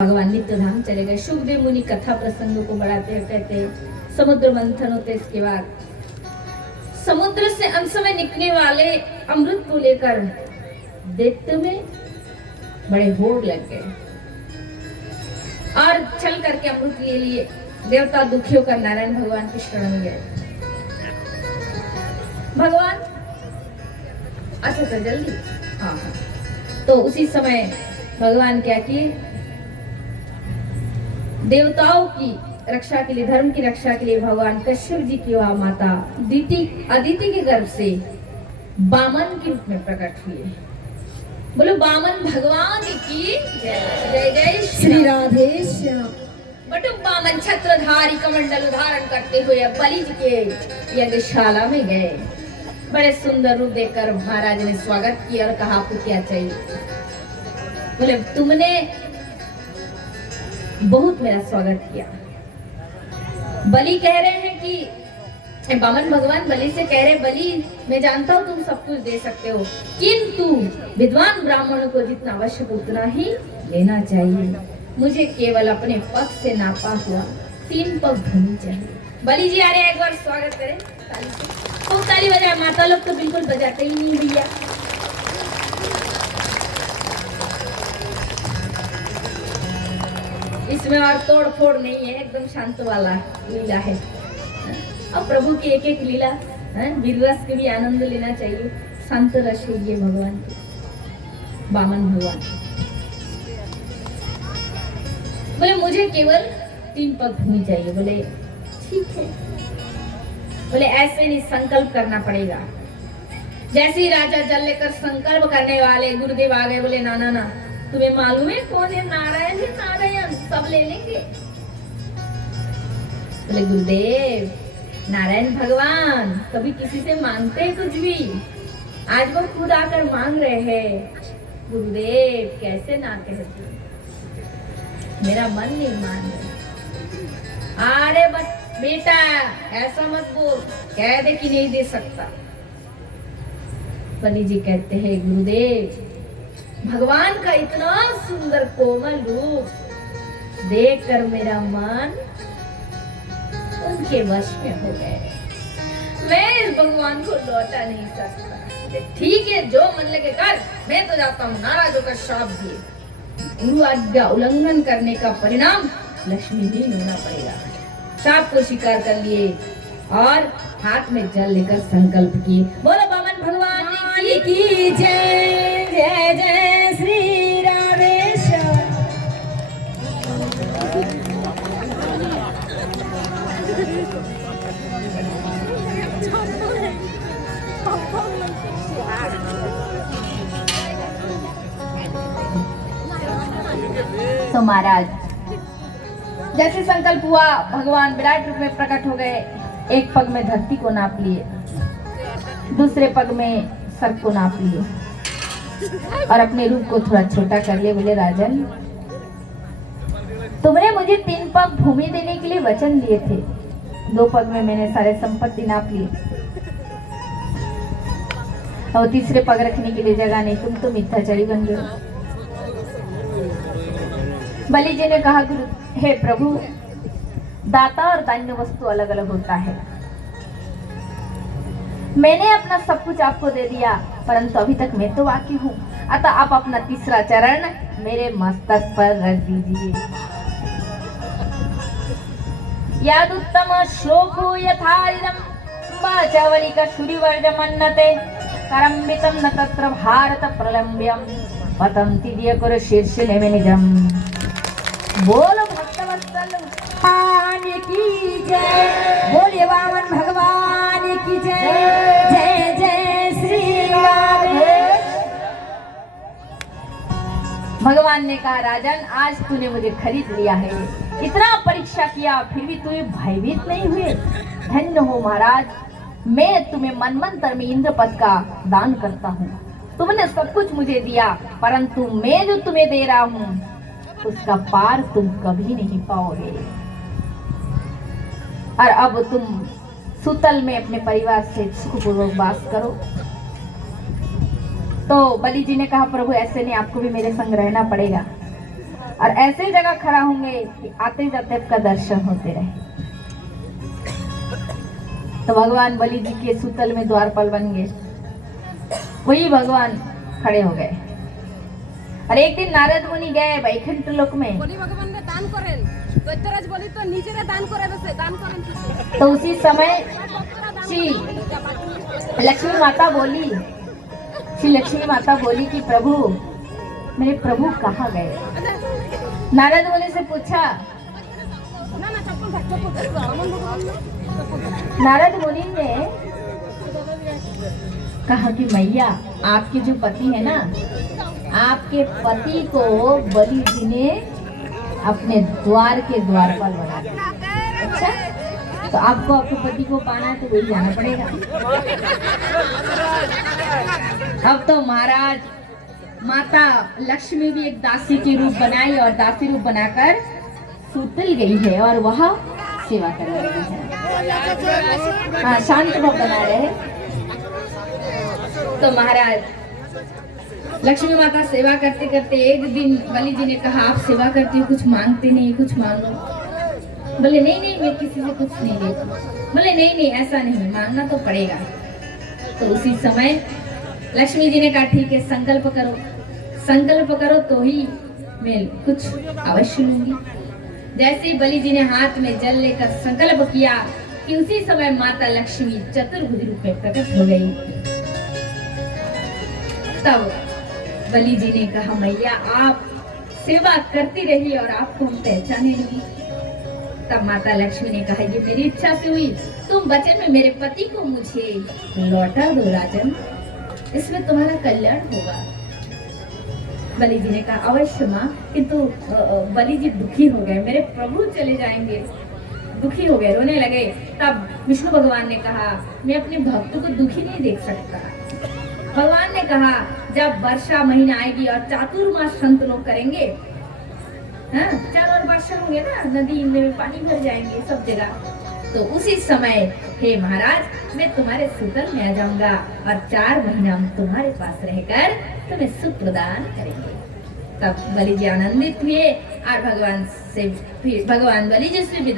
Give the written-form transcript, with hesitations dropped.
भगवान नित्य धाम चले गए। शुकदेव मुनि कथा प्रसंग को बढ़ाते कहते समुद्र मंथन होते, इसके बाद समुद्र से अंत में निकलने वाले अमृत को लेकर दैत्य में बड़े होड़ लग गए और चल करके अमृत ले लिए। देवता दुखी होकर नारायण भगवान की शरण में गए। भगवान अच्छा जल्दी हाँ। तो उसी समय भगवान क्या किए, देवताओं की रक्षा के लिए, धर्म की रक्षा के लिए भगवान कश्यप जी की वह माता अदिति के गर्भ से वामन के रूप में प्रकट हुए। बोलो वामन भगवान की जय जय श्री राधे श्याम। बटु वामन छत्रधारी कमंडल धारण करते हुए बलि जी के यज्ञशाला में गए। बड़े सुंदर रूप देखकर महाराज ने स्वागत किया और कहा आपको क्या चाहिए। बोले तुमने बहुत मेरा स्वागत किया। बलि कह रहे हैं कि वामन भगवान बलि से कह रहे, बलि मैं जानता हूँ तुम सब कुछ दे सकते हो, किंतु विद्वान ब्राह्मणों को जितना आवश्यक उतना ही लेना चाहिए। मुझे केवल अपने पग से नापा हुआ 3 पग भूमि चाहिए। बलि जी आ रहे, एक बार स्वागत करें ताली से। खूब ताली बजाए, माता लोग तो बिल्कुल बजाते ही नहीं भैया। इसमें और तोड़ फोड़ नहीं है, एकदम शांत वाला लीला है। अब प्रभु की एक एक लीला वीर रस के भी आनंद लेना चाहिए। शांत रस है ये भगवान के, वामन भगवान। बोले मुझे केवल 3 पग भूमि चाहिए। बोले ठीक है। बोले ऐसे नहीं, संकल्प करना पड़ेगा। जैसे ही राजा जल लेकर संकल्प करने वाले गुरुदेव आ गए। बोले ना ना ना, तुम्हें मालूम है कौन है? नारायण है, नारायण सब ले लेंगे। बोले गुरुदेव नारायण भगवान कभी किसी से मांगते हैं कुछ भी? आज वो खुद आकर मांग रहे हैं। गुरुदेव कैसे ना कहते, मेरा मन नहीं मान रहा। अरे बेटा ऐसा मत बोल, कह दे कि नहीं दे सकता। बलि जी कहते हैं गुरुदेव भगवान का इतना सुंदर कोमल रूप देखकर मेरा मन उनके वश में हो गए। मैं इस भगवान को लौटा नहीं सकता। ठीक है, जो मन लगे कर, मैं तो जाता हूँ। नाराजों का श्राप दिए, गुरु आज्ञा उल्लंघन करने का परिणाम लक्ष्मीहीन होना पड़ेगा। श्राप को स्वीकार कर लिए और हाथ में जल लेकर संकल्प किए। बोलो वामन भगवान की जय जय जय श्री राधेश्याम। तो महाराज जैसे संकल्प हुआ, भगवान विराट रूप में प्रकट हो गए। एक पग में धरती को नाप लिए, दूसरे पग में सर्प को नाप लिए और अपने रूप को थोड़ा छोटा कर लिए। बोले राजन तुमने मुझे 3 पग भूमि देने के लिए वचन दिए थे, 2 पग में मैंने सारे संपत्ति नाप लिए और तीसरे पग रखने के लिए जगह नहीं, तुम तो मिथ्याचारी बन गए। बलि जी ने कहा गुरु हे प्रभु, दाता और दान्य वस्तु अलग अलग होता है। मैंने अपना सब कुछ आपको दे दिया, परंतु अभी तक मैं तो बाकी हूँ। अतः आप अपना तीसरा चरण मेरे मस्तक पर रख दीजिए। यदुत्तम श्लोको यथारिदम वाचवलिक शुरिवर्जमन्नते करम्बितं न तत्र भारत प्रलम्ब्यम पतंति दियकर शीर्षे में निजम। बोलो भक्तवत्सल भगवान की जय, बोले वामन भगवान की जय जय जय श्री राधे। भगवान ने कहा राजन आज तूने मुझे खरीद लिया है, इतना परीक्षा किया फिर भी तुम्हें भयभीत नहीं हुए। धन्य हो महाराज, मैं तुम्हें मनमंत्र में इंद्र पद का दान करता हूँ। तुमने सब कुछ मुझे दिया, परंतु मैं जो तुम्हें दे रहा हूँ उसका पार तुम कभी नहीं पाओगे। और अब तुम सुतल में अपने परिवार से सुखपूर्वक वास करो। तो बलि जी ने कहा प्रभु ऐसे नहीं, आपको भी मेरे संग रहना पड़ेगा। और ऐसे जगह खड़ा होंगे कि आते जाते आपका दर्शन होते रहे। तो भगवान बलि जी के सुतल में द्वारपाल बन गए, वही भगवान खड़े हो गए। और एक दिन नारद मुनि गए वैकुंठ लोक में, भगवान ने दान करें दैत्यराज बलि तो नीचे रे दान करे वैसे दान करें। तो उसी समय श्री लक्ष्मी माता बोली, श्री लक्ष्मी माता बोली कि प्रभु, मेरे प्रभु कहाँ गए? नारद मुनि से पूछा। नारद मुनि ने कहा कि मैया, आपके जो पति है ना, आपके पति को बलि जी ने अपने द्वार के द्वारपाल बना दिया। अच्छा, तो आपको आपके पति को पाना है तो वही जाना पड़ेगा। अब तो महाराज माता लक्ष्मी भी एक दासी के रूप बनाई और दासी रूप बनाकर सुतल गई है और वह सेवा कर रही है। हाँ, शांत भाव बना रहे। तो महाराज लक्ष्मी माता सेवा करते करते एक दिन बलि जी ने कहा, आप सेवा करती हो, कुछ मांगते नहीं, कुछ मांगो। बोले नहीं नहीं, मैं किसी से कुछ नहीं लेती। बोले नहीं नहीं, ऐसा नहीं, मांगना तो पड़ेगा। तो उसी समय लक्ष्मी जी ने कहा, ठीक है, संकल्प करो, संकल्प करो तो ही मैं कुछ अवश्य लूंगी। जैसे ही बलि जी ने हाथ में जल लेकर संकल्प किया कि उसी समय माता लक्ष्मी चतुर्भुज रूप में प्रकट हो गई। तब बलि जी ने कहा, मैया आप सेवा करती रही और आपको हम पहचाने नहीं। तब माता लक्ष्मी ने कहा, ये मेरी इच्छा से हुई, तुम वचन में मेरे पति को मुझे लौटा दो राजन, इसमें तुम्हारा कल्याण होगा। बलि जी ने कहा, अवश्य माँ, किंतु बलि जी दुखी हो गए, मेरे प्रभु चले जाएंगे। दुखी हो गए, रोने लगे। तब विष्णु भगवान ने कहा, मैं अपने भक्त को दुखी नहीं देख सकता। भगवान ने कहा, जब वर्षा महीना आएगी और चातुर्मास संत लोग करेंगे, हाँ, चारों ओर वर्षा होंगे ना, नदी में पानी भर जाएंगे सब जगह, तो उसी समय हे महाराज मैं तुम्हारे सुतल में आ जाऊंगा और 4 महीना हम तुम्हारे पास रहकर तुम्हें सुख प्रदान करेंगे। तब बलि जी आनंदित हुए और भगवान बलि जी से विदा